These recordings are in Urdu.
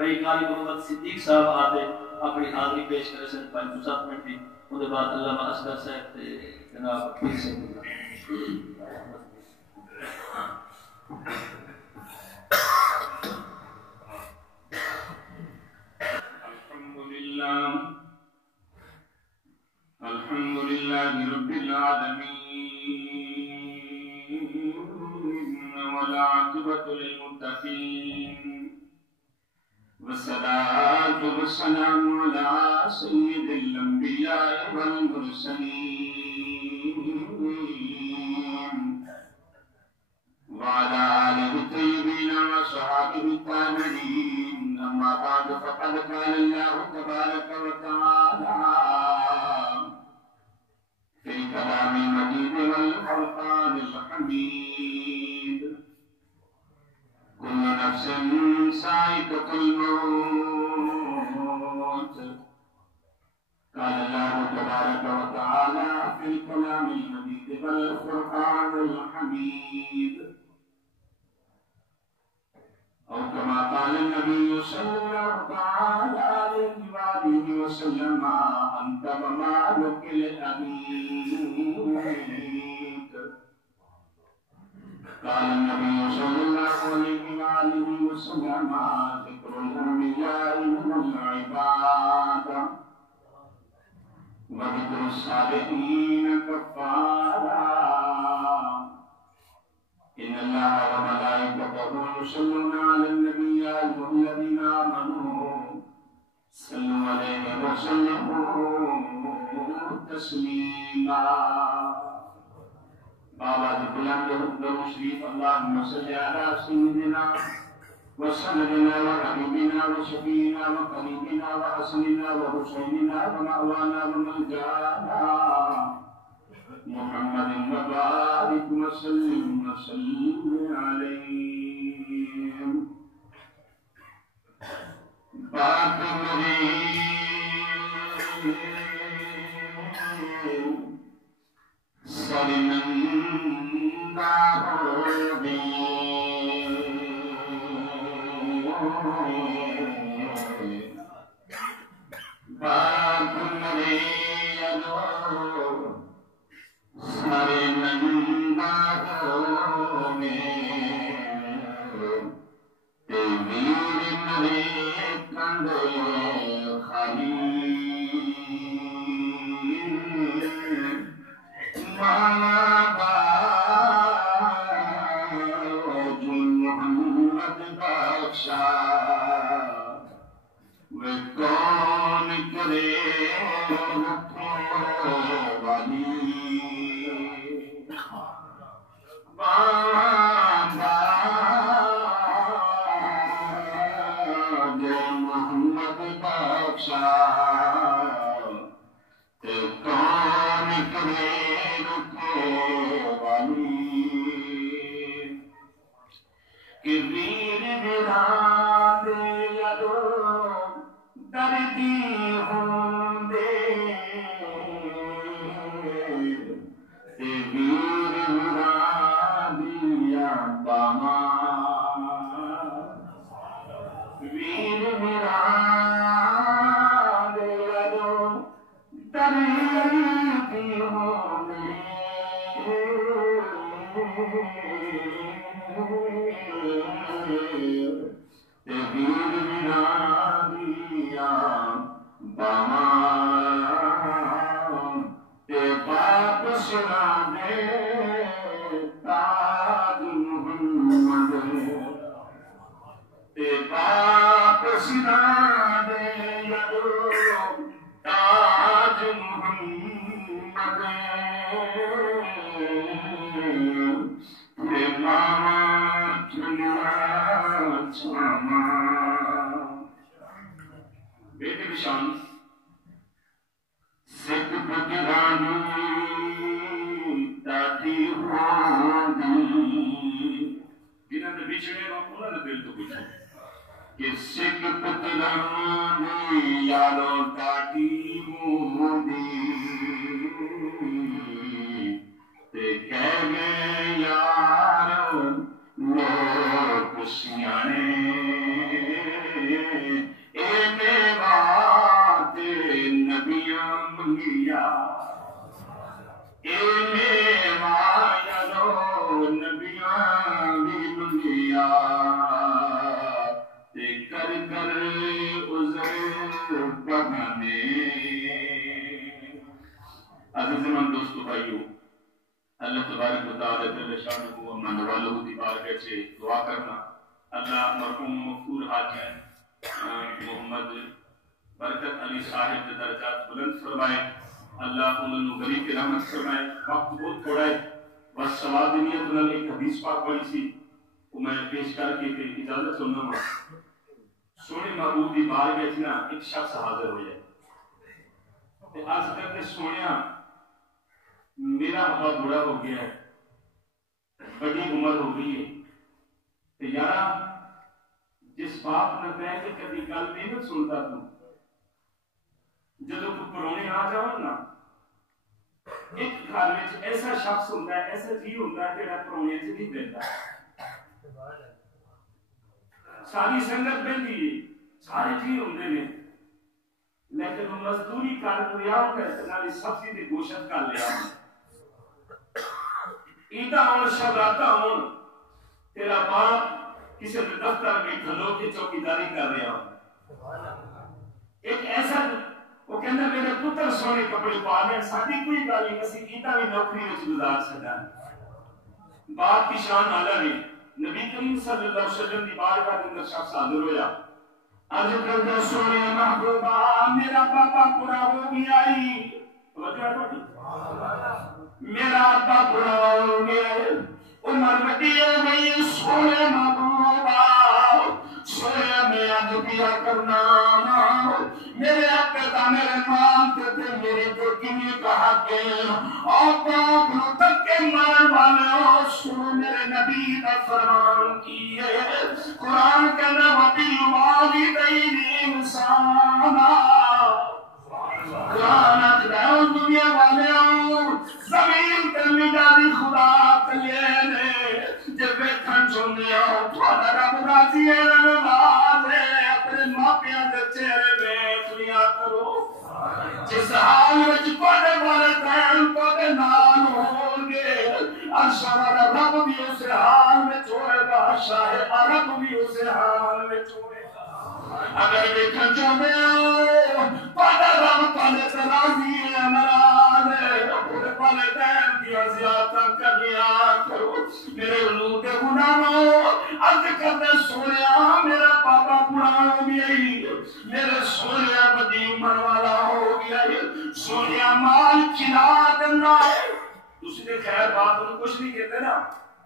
بھائی قاری محمد صدیق صاحب آتے اپنی حاضری پیش کرے سن 5-7 منٹ دی ان کے بعد علامہ اصغر صاحب تے جناب پیر سے الحمد لله رب العالمين والعاقبة للمتقين والصلاة والسلام على سيد الأنبياء والمرسلين وعلى آله الطيبين وصحابه التابعين أما بعد فقد قال الله تبارك وتعالى في الكلام المجيد والفرقان الحميد كل نفس سائقة الموت قال الله تبارك وتعالى في الكلام المجيد والفرقان الحميد أو كما قال النبي صلى الله عليه وآله وسلم أنت ومالك لأبيك قال النبي صلى الله عليه وآله وسلم ذكر الأنبياء من العبادة وذكر الصالحين كفارا إن الله وملائكته يصلون على النبي يا أيها الذين آمنوا صلوا عليه وسلموا تسليما بابا بلند درود شریف اللهم صل على سيدنا وسندنا وحبيبنا وشفينا وقريبنا وحسننا وحسيننا ومأوانا وملجانا محمد وبارك وسلم عليه بات میری سرمندہ ہو گئی بات میری سرمندہ ہو عزیز من دوستو بھائیو، اللہ تبارک و تعالی جل شانہ و من والہ دی بارگاہ سے دعا کرنا اللہ مرحوم مغفور حاجی محمد برکت علی صاحب کے درجات بلند فرمائے، اللہ انہوں غریب کی رحمت فرمائے۔ وقت بہت تھوڑا ہے، بس سوال دنیت انہوں نے ایک حدیث پاک پڑھی سی وہ میں پیش کر کے پھر اجازت سننا ہوں۔ سونے محبوب دی بارگاہ نا ایک شخص حاضر ہو جائے تے عرض کرتے سونیا میرا ابا بوڑھا ہو گیا ہے، بڑی عمر ہو گئی ہے، تے یارا جس باپ نے کہا کہ کبھی گل نہیں نہ سنتا تو جدو کوئی پرونے آ جاؤ نا، ایک گھر میں ایسا شخص ہوتا ہے، ایسا جی ہوتا ہے جڑا پرونے سے نہیں دیتا، ساری سنگت بہتی ہے، سارے جی ہوندے نے، لیکن وہ مزدوری کر رہا ہوتا ہے نالی سبزی دی گوشت کر لیا عیدہ ہون شبراتا ہون تیرا باپ کسی دفتر کے کھلو کے چوکیداری کر رہا ہوں، ایک ایسا وہ کہنا میرے پتر سونے کپڑے پا لیں ساتھی کوئی گالی کسی عیدہ بھی نوکری میں گزار سکتا ہے۔ باپ کی شان اعلیٰ ہے، نبی کریم صلی اللہ علیہ وسلم دی بارگاہ کے اندر شخص حاضر ہویا، عرض کرتا سونے محبوبہ میرا پاپا پورا ہو گیا ہی، میرا ابا پورا ہو گیا، عمر وڈی ہو گئی، سونے محبوبہ سونے میں اب کیا کرنا، میرے ابا میرے مانتے تھے میرے تو کنی کہا کہ آقا اپنو تک کے مرن والے ہو سنو میرے نبی کا فرمان کیے، قرآن کے نبی والدین انسانا، قرآن اجدائیوں دنیا والے ہوں زمین کے مجاری خدا کلیے جب بیٹھن سننے ہوں تھوڑا رب راضی ہے نماز ہے اپنے ماپیاں دے چہرے میں دنیا کرو، جس حال میں کونے والدین کونے نال ہوں گے عرشہ والا رب بھی اسے حال میں چھوڑے گا، شاہ عرب بھی اسے حال میں چھوڑے گا، اگر دیکھن چاہتے ہو پادا رب پانے سے راضی ہے ناراض ہے، اپنے والدین کی زیادہ کر لیا کرو، میرے علوم کے گناہوں عرض کرتے سونیا میرا پاپا بڑا ہو گیا ہی، میرے سونیا بدی عمر والا ہو گیا ہی، سونیا مال کھلا دینا ہے، دوسرے خیر بات انہوں کچھ نہیں کہتے نا،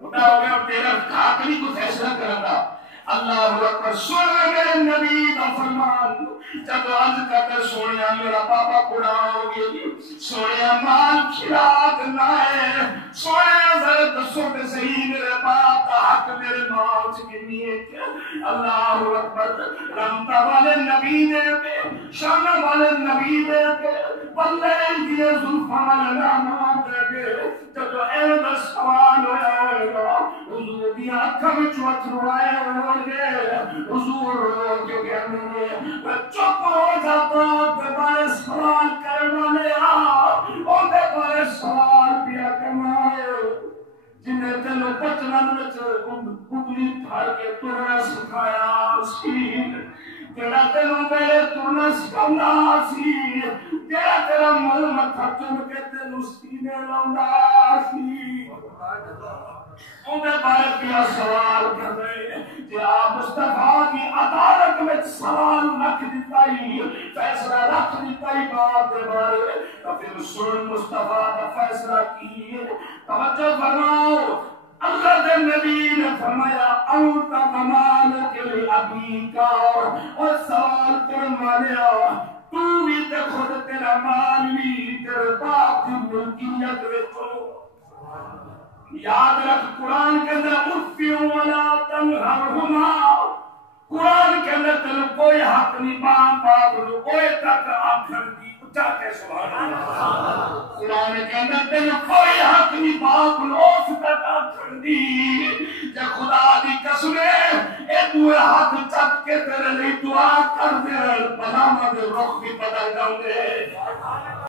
بڑا ہو گیا اور تیرا کھاکری کو فیصلہ کرنا، اللہ اکبر سونے میرے نبی کا فرمان، جب عرض کرتے سونیا میرا پاپا بڑا ہو گیا، سونیا مال کھلا دینا ہے، سونیا ذرا دسو کہ صحیح میرے باپ کا حق میرے مال سے کنی ہے کیا، اللہ اکبر رحمتہ والے نبی دے کے شانہ والے نبی دے کے بلے دیئے ظلفہ والے نامات دے کے جب اے دس سوال ہوئے گا حضور دیا اکھا میں چوت روائے ہوئے حضور رو کے کہنے میں چپ ہو جاتا دے بارے سوال کرنے اور دے بارے سوال پیا کرنے جنہیں تلو پچنن میں گبلی پھاڑ کے ترنا سکھایا سین تیرا تلو میرے ترنا سکھانا سی تیرا تیرا مل متھا چن کے تلو سینے لوندا سی انہیں بارے پیا سوال کر رہے کہ آپ مصطفیٰ کی عدالت میں سوال رکھ دیتا ہی فیصلہ رکھ دیتا ہی بات دے بارے تو پھر سن مصطفیٰ کا فیصلہ کی توجہ فرماؤ، اللہ کے نبی نے فرمایا انت ممال کے لئے ابھی کا اور سوال فرمایا تو بھی تے خود تیرا مال بھی تیرے باپ کی ملکیت وچوں، یاد رکھ قرآن کے اندر اُفِّن وَلَا تَنْهَرْهُمَا، قرآن کے اندر تیرے کوئی حق نہیں باپ کو کوئی تک آخر دی اچھا کہ سبحان اللہ، قرآن کے اندر تیرے کوئی حق نہیں باپ کو اس تک آخر دی، جب خدا دی قسمے اے دوئے ہاتھ چک کے تیرے لئے دعا کر دے بلا مدر رخ بھی بدل جاؤں گے۔